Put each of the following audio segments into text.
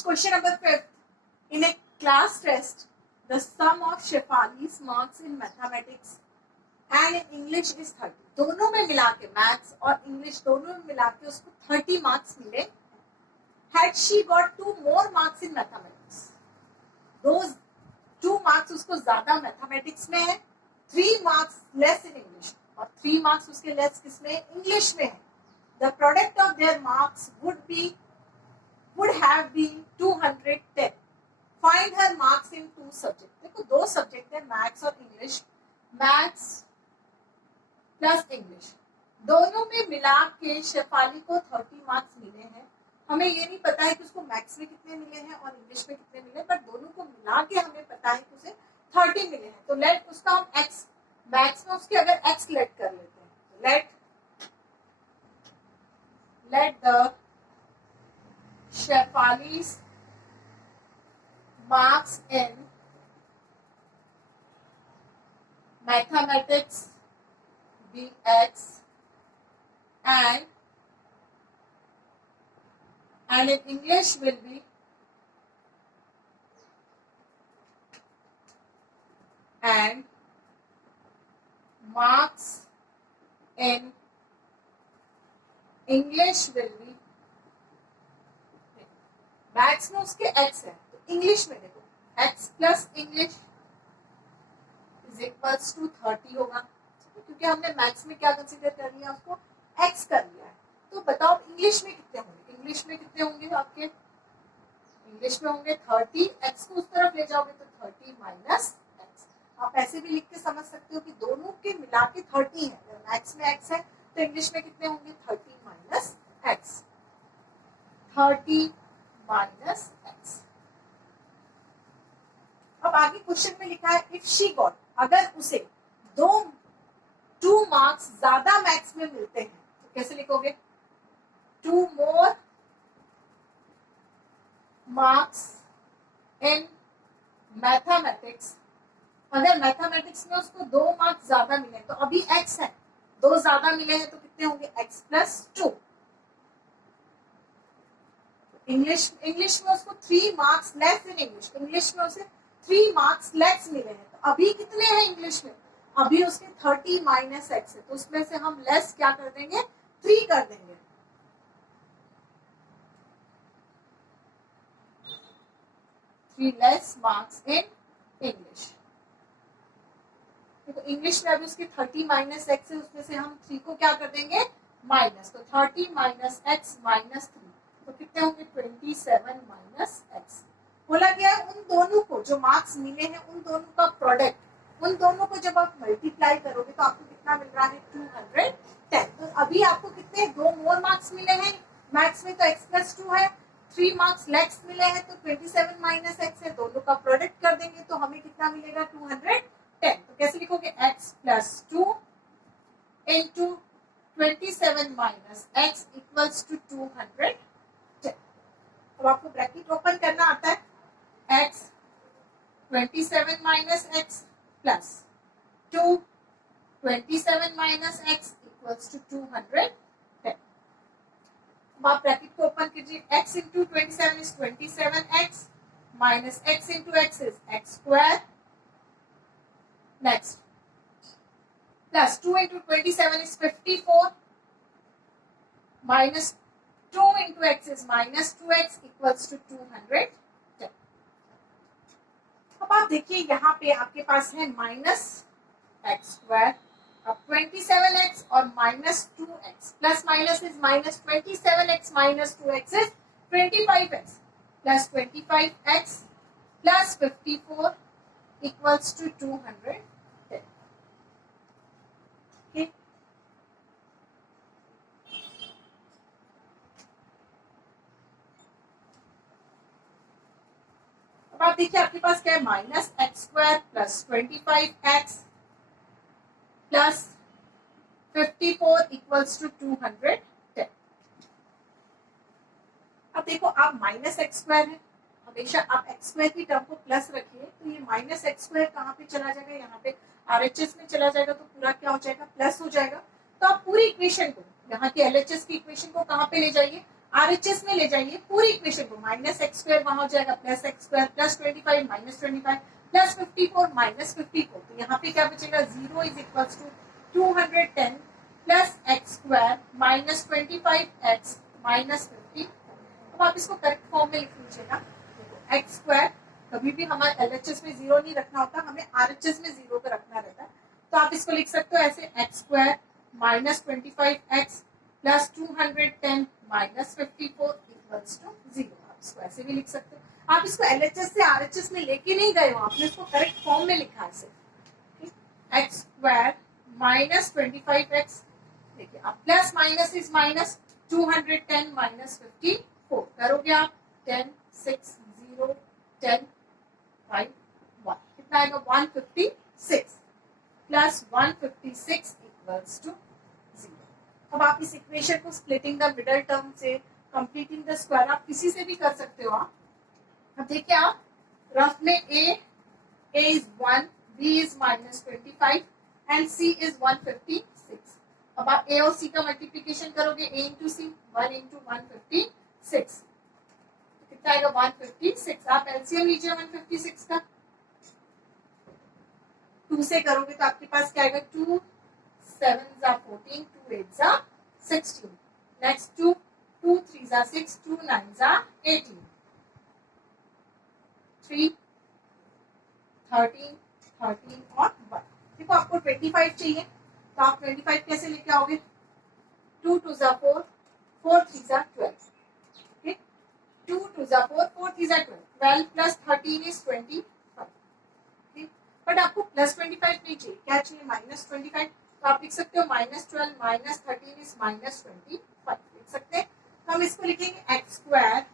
Next question number 5. In a class test, the sum of Shefali's marks in mathematics and in English is 30. दोनों में मिला के maths और English दोनों में मिला के उसको 30 मार्क्स मिले. Had she got 2 more marks in mathematics, those 2 marks उसको ज्यादा मैथमेटिक्स में है, 3 marks less in English, और 3 marks उसके लेस किसमें, इंग्लिश में है. The product of their marks would have been 210. Find her marks in 2 subjects. देखो 2 सब्जेक्ट है, मैथ्स और इंग्लिश. मैथ्स प्लस इंग्लिश दोनों में मिला के शेफाली को 30 मार्क्स मिले हैं. हमें ये नहीं पता है कि उसको मैथ्स में कितने मिले हैं और इंग्लिश में कितने मिले, बट दोनों को मिला के हमें पता है कि उसे 30 मिले हैं. तो लेट उसका हम एक्स, मैथ्स में उसके अगर एक्स लेट कर लेते हैं, तो let the Shefali's marks in mathematics be x and in English will be and marks in English will be. Maths में उसके x है, तो इंग्लिश में देखो x plus English is equals to 30 होगा, क्योंकि हमने मैथ्स में क्या कंसीडर कर लिया, उसको x कर लिया है. तो बताओ इंग्लिश में कितने होंगे, इंग्लिश में कितने होंगे आपके, इंग्लिश में होंगे 30. x को उस तरफ ले जाओगे तो 30 माइनस x. आप ऐसे भी लिख के समझ सकते हो कि दोनों के मिला के 30 है. अगर मैथ्स में x है तो इंग्लिश में कितने होंगे, 30 माइनस x. 30 minus x. अब आगे क्वेश्चन में लिखा है इफ शी गॉट, अगर उसे 2 मार्क्स ज्यादा मैथ्स में मिलते हैं तो कैसे लिखोगे, 2 मोर मार्क्स इन मैथमेटिक्स. अगर मैथमेटिक्स में उसको 2 मार्क्स ज्यादा मिले, तो अभी एक्स है, 2 ज्यादा मिले हैं तो कितने होंगे, एक्स प्लस 2. इंग्लिश में उसको 3 marks less in English, English में उसे 3 मार्क्स लेस मिले हैं. तो अभी कितने हैं इंग्लिश में, अभी उसके 30 माइनस एक्स है, तो उसमें से हम लेस क्या कर देंगे, 3 कर देंगे. Less marks in English. देखो इंग्लिश में अभी उसके 30 माइनस एक्स है, उसमें से हम 3 को क्या कर देंगे, माइनस. तो 30 माइनस एक्स माइनस 3, तो कितने होंगे, 27 माइनस एक्स. बोला गया उन दोनों को जो मार्क्स मिले हैं उन दोनों का प्रोडक्ट, उन दोनों को जब आप मल्टीप्लाई करोगे तो आपको कितना मिल रहा है, 210. तो अभी आपको कितने 2 मोर मार्क्स मिले हैं मैथ्स में, तो x प्लस 2 है. 3 मार्क्स लेस मिले हैं तो 27 माइनस एक्स है, दोनों का प्रोडक्ट कर देंगे तो हमें कितना मिलेगा, 210. तो कैसे लिखोगे, x plus 2 into 27 minus x equals to 210. अब आपको ब्रैकेट ओपन करना आता है, x 27 minus x plus 2 27 minus x equals to 210. अब आप ब्रैकेट को ओपन कीजिए, x into 27 is 27x minus x into x is x square. Next plus 2 into 27 is 54 minus 2 into x is minus 2x equals to 210. अब आप देखिए यहाँ पे आपके पास है माइनस एक्स स्क्वायर, अब 27x और minus 2x plus minus is minus 27x minus 2x is 25x plus 25x plus 54 equals to 210. आप देखिए आपके पास क्या है, minus x square plus 25x plus 54 equals to 210. अब देखो आप माइनस एक्स स्क्वायर है, हमेशा आप एक्स स्क्वायर की टर्म को प्लस रखिए, तो ये माइनस एक्स स्क्वायर कहाँ पे चला जाएगा, यहाँ पे आरएचएस में चला जाएगा, तो पूरा क्या हो जाएगा, प्लस हो जाएगा. तो आप पूरी इक्वेशन को, यहाँ की एलएचएस की इक्वेशन को कहाँ पे ले जाइए, आरएचएस में ले जाइए पूरी इक्वेशन को, माइनस एक्स स्क्वायर वहां हो जाएगा plus x square plus 25 minus 25 plus 54 minus 54, तो यहाँ पे क्या बचेगा 0 is equals to 210 plus x square minus 25x minus 50। अब आप इसको करेक्ट फॉर्म में लिख लीजिएगा। एक्स स्क्वायर कभी भी हमारे एलएचएस में 0 नहीं रखना होता, हमें आरएचएस में 0 का रखना रहता है, तो आप इसको लिख सकते हो ऐसे x square minus 25x plus 210 minus 54 equals to 0। आप इसको ऐसे भी लिख सकते हो। आप इसको एलएचएस से आरएचएस में लेके नहीं गए हो, आपने इसको करेक्ट फॉर्म में लिखा है सिर्फ। एक्स स्क्वायर माइनस 25x, देखिए अब plus minus is minus 210 minus 54 करोगे आप 10 6 0 10 5 1 कितना आएगा 156 प्लस 156 इक्वल्स टू 0। अब आप इस इक्वेशन को स्प्लिटिंग द मिडल टर्म से कंप्लीटिंग द स्क्वायर आप किसी से भी कर सकते हो आप। अब देखिए आप रफ में a is 1, b is minus 25 and c is 156। अब आप a और c का मल्टीप्लीकेशन करोगे a इंटू सी 1 इंटू 156 कितना आएगा 156। आप एलसीएम लीजिए 156 का, 2 से करोगे तो आपके पास क्या आएगा 2 7 14 2 8 16 नेक्स्ट 2 2 3 6 2 9 18 3 13 13 और 1। देखो आपको 25 चाहिए तो आप 25 कैसे लेके आओगे 2 2 4 4 3 12 ठीक 2 2 4 4 3 12 12 प्लस 13 इज 25 ठीक। बट आपको प्लस 25 नहीं चाहिए, क्या चाहिए माइनस 25, तो आप लिख सकते हो माइनस 12 माइनस 13 इज माइनस 25 लिख सकते हैं। तो हम इसको लिखेंगे x square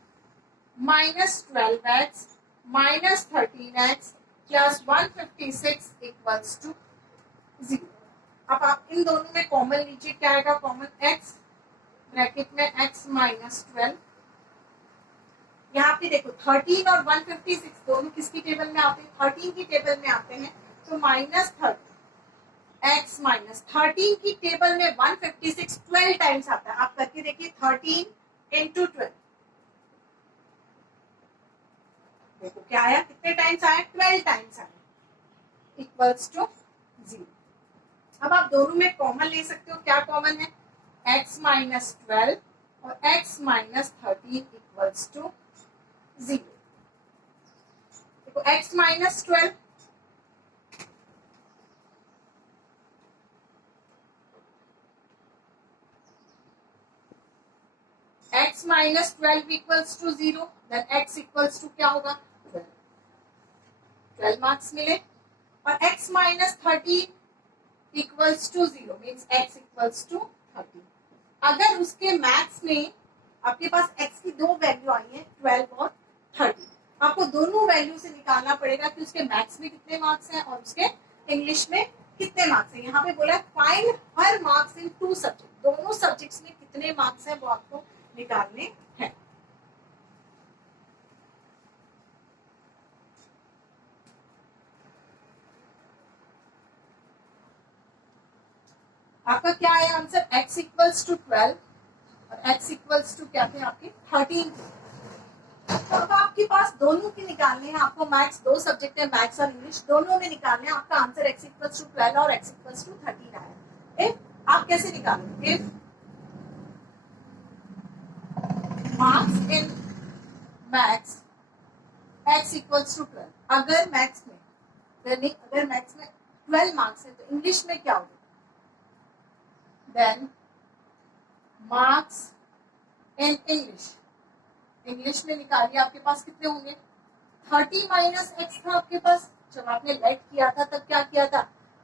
minus 12x minus 13x plus 156 equals to 0। अब आप इन दोनों में कॉमन लीजिए, क्या आएगा कॉमन x ब्रैकेट में x माइनस 12, यहाँ पे देखो 13 और 156 दोनों किसकी टेबल में आते हैं 13 की टेबल में आते हैं, तो माइनस 30 x माइनस 13 की टेबल में 156 12 टाइम्स आता है। आप करके देखिए 13 इंटू 12 देखो क्या आया, कितने टाइम्स आया 12 टाइम्स आया इक्वल्स टू 0। अब आप दोनों में कॉमन ले सकते हो, क्या कॉमन है x माइनस 12 और x माइनस 13 इक्वल्स टू 0। देखो x minus 12 x minus 12 equals to 0 then x equals to क्या होगा 12 मार्क्स मिले, और x minus 13 equals to 0 means x equals to 13। अगर उसके मैथ्स में आपके पास x की दो वैल्यू आई है 12 और 13, आपको दोनों वैल्यू से निकालना पड़ेगा कि उसके मैथ्स में कितने मार्क्स हैं और उसके इंग्लिश में कितने मार्क्स हैं। यहाँ पे बोला है find her marks in 2 subject, दोनों सब्जेक्ट्स में कितने मार्क्स हैं वो आपको निकालने हैं। आपका क्या है आंसर x इक्वल्स टू 12 और x इक्वल्स टू क्या थे आपके 13। तो अब आपके पास दोनों की निकालने हैं, आपको मैथ्स दो सब्जेक्ट है मैथ्स और इंग्लिश दोनों में निकालने हैं। आपका आंसर x इक्वल्स टू 12 और x इक्वल्स टू 13 आया। इफ आप कैसे निकालोगे, if marks in maths x equals to 12, अगर मैथ्स में अगर मैथ्स में 12 मार्क्स है तो इंग्लिश में क्या होगा, देन मार्क्स इन इंग्लिश में निकालिए आपके पास कितने होंगे 30 माइनस एक्स था आपके पास। जब आपने लेट किया था तब क्या किया था,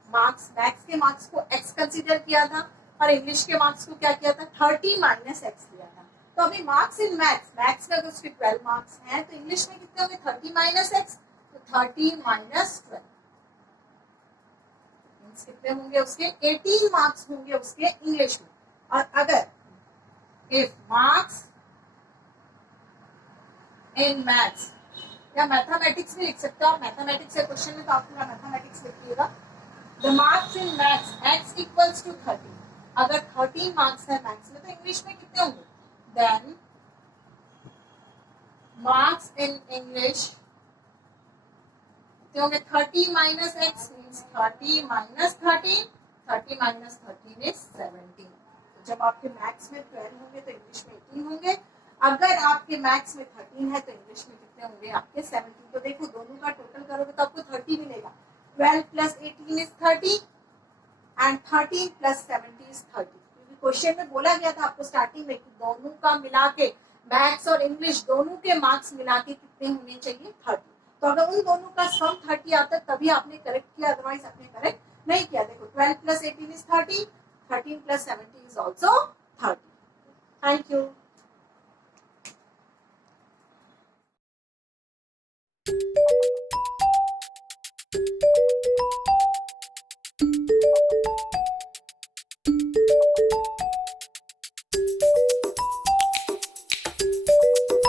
मार्क्स मैथ्स के मार्क्स को x कंसीडर किया था और इंग्लिश के मार्क्स को क्या किया था 30 माइनस एक्स लिया था। तो अभी मार्क्स इन मैथ्स में अगर उसके 12 मार्क्स हैं तो इंग्लिश में कितने होंगे 30 माइनस एक्स, तो 30 माइनस 12 कितने होंगे उसके 18 मार्क्स होंगे उसके इंग्लिश में। और अगर इफ मार्क्स इन मैथ्स या मैथमेटिक्स में लिख सकते हो आप, मैथमेटिक्स के क्वेश्चन में तो आप पूरा मैथमेटिक्स लिखिएगा, the marks in maths x equals to 30, अगर 30 मार्क्स है मैथ्स में तो इंग्लिश में कितने होंगे, देन मार्क्स इन इंग्लिश होंगे 30 minus x means 30 minus 13, 30 minus 13 is 17। तो जब आपके मैथ्स में 12 होंगे तो इंग्लिश में 18 होंगे। अगर आपके मैथ्स में 13 है तो इंग्लिश में कितने होंगे आपके 17। तो देखो दोनों का टोटल करोगे तो आपको 30 मिलेगा। 12 plus 18 is 30 and 13 plus 70 is 30। क्योंकि क्वेश्चन में बोला गया था आपको स्टार्टिंग में कि दोनों का मिला के मैथ्स और इंग्लिश दोनों के मार्क्स मिला के कितने होने चाहिए 30। तो अगर उन दोनों का सम 30 आता तभी आपने करेक्ट किया, अदरवाइज आपने करेक्ट नहीं किया। देखो 12 plus 18 is 30, 13 plus 70 is also 30। Thank you.